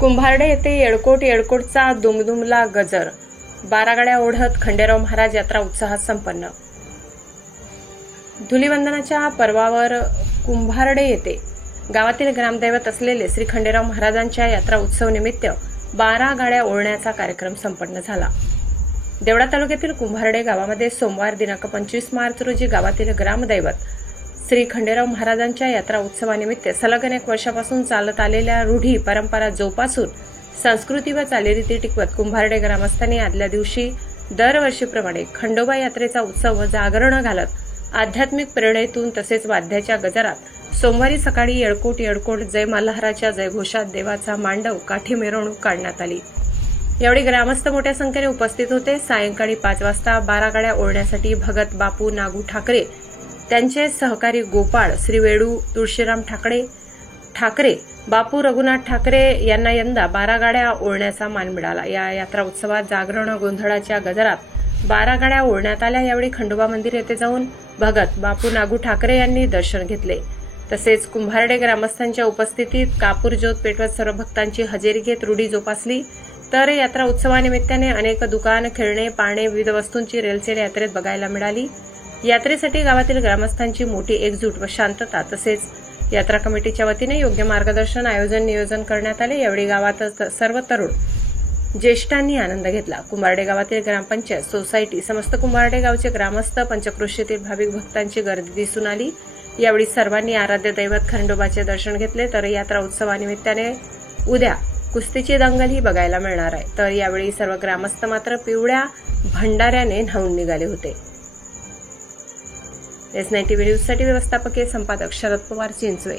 कुंभारडे येथे येळकोटचा दुमदुमला गजर, 12 गाड्या ओढत खंडेराव महाराज यात्रा उत्साहात संपन्न। धुलीवंदनाच्या पर्वावर कुंभारडे येथे गावातील ग्रामदैवत असलेले श्री खंडेराव महाराजांच्या यात्रा उत्सव निमित्त 12 गाड्या ओढण्याचा कार्यक्रम संपन्न झाला। देवळा तालुक्यातील कुंभारडे गावामध्ये सोमवार दिनांक 25 मार्च रोजी गावातील ग्रामदैवत श्री खंडेराव महाराजांच्या यात्रा उत्सवानिमित्त सलग अनेक वर्षापासून चालत आलेल्या रूढी परंपरा जोपासून संस्कृती व चालीरीती टिकवत कुंभारडे ग्रामस्थांनी आदल्या दिवशी दरवर्षीप्रमाणे खंडोबा यात्रेचा उत्सव व जागरण घालत आध्यात्मिक प्रेरणेतून तसेच वाद्याच्या गजरात सोमवारी सकाळी येळकोट जय मल्हाराच्या जयघोषात देवाचा मांडव काठी मिरवणूक काढण्यात आली। यावेळी ग्रामस्थ मोठ्या संख्येने उपस्थित होते। सायंकाळी 5 वाजता 12 गाड्या ओढण्यासाठी भगत बापू नागू ठाकरे, त्यांचे सहकारी गोपाळ श्री वेडू तुळशीराम ठाकरे, बापू रघुनाथ ठाकरे यांना यंदा 12 गाड्या ओढण्याचा मान मिळाला। या यात्रा उत्सवात जागरण गोंधळाच्या गजरात 12 गाड्या ओढण्यात आल्या। यावेळी खंडोबा मंदिर येथे जाऊन भगत बापू नागू ठाकरे यांनी दर्शन घेतले। तसेच कुंभारडे ग्रामस्थांच्या उपस्थितीत कापूर ज्योत पेटवत सर्व भक्तांची हजेरी घेत रूढी जोपासली। तर यात्रा उत्सवानिमित्ताने अनेक दुकान, खेळणे, पाळणे, विविध वस्तूंची रेलचेल यात्रेत बघायला मिळाली। यात्रेसाठी गावातील ग्रामस्थांची मोठी एकजूट व शांतता तसेच यात्रा कमिटीच्या वतीने योग्य मार्गदर्शन नियोजन करण्यात आले। यावेळी गावात सर्व तरुण ज्येष्ठांनी आनंद घेतला। कुंभारडे गावातील ग्रामपंचायत, सोसायटी, समस्त कुंभारडे गावचे ग्रामस्थ, पंचक्रोशीतील भाविक भक्तांची गर्दी दिसून आली। यावेळी सर्वांनी आराध्य दैवत खंडोबाचे दर्शन घेतले। तर यात्रा उत्सवानिमित्ताने उद्या कुस्तीची दंगलही बघायला मिळणार आहे। तर यावेळी सर्व ग्रामस्थ मात्र पिवळ्या भंडाऱ्याने न्हाऊन निघाले होते। S9 TV न्यूजसाठी व्यवस्थापकीय संपादक शरद पवार, चिंचवे।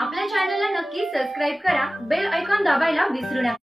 आपल्या चॅनलला नक्की सबस्क्राइब करा, बेल आयकॉन दाबायला विसरू नका।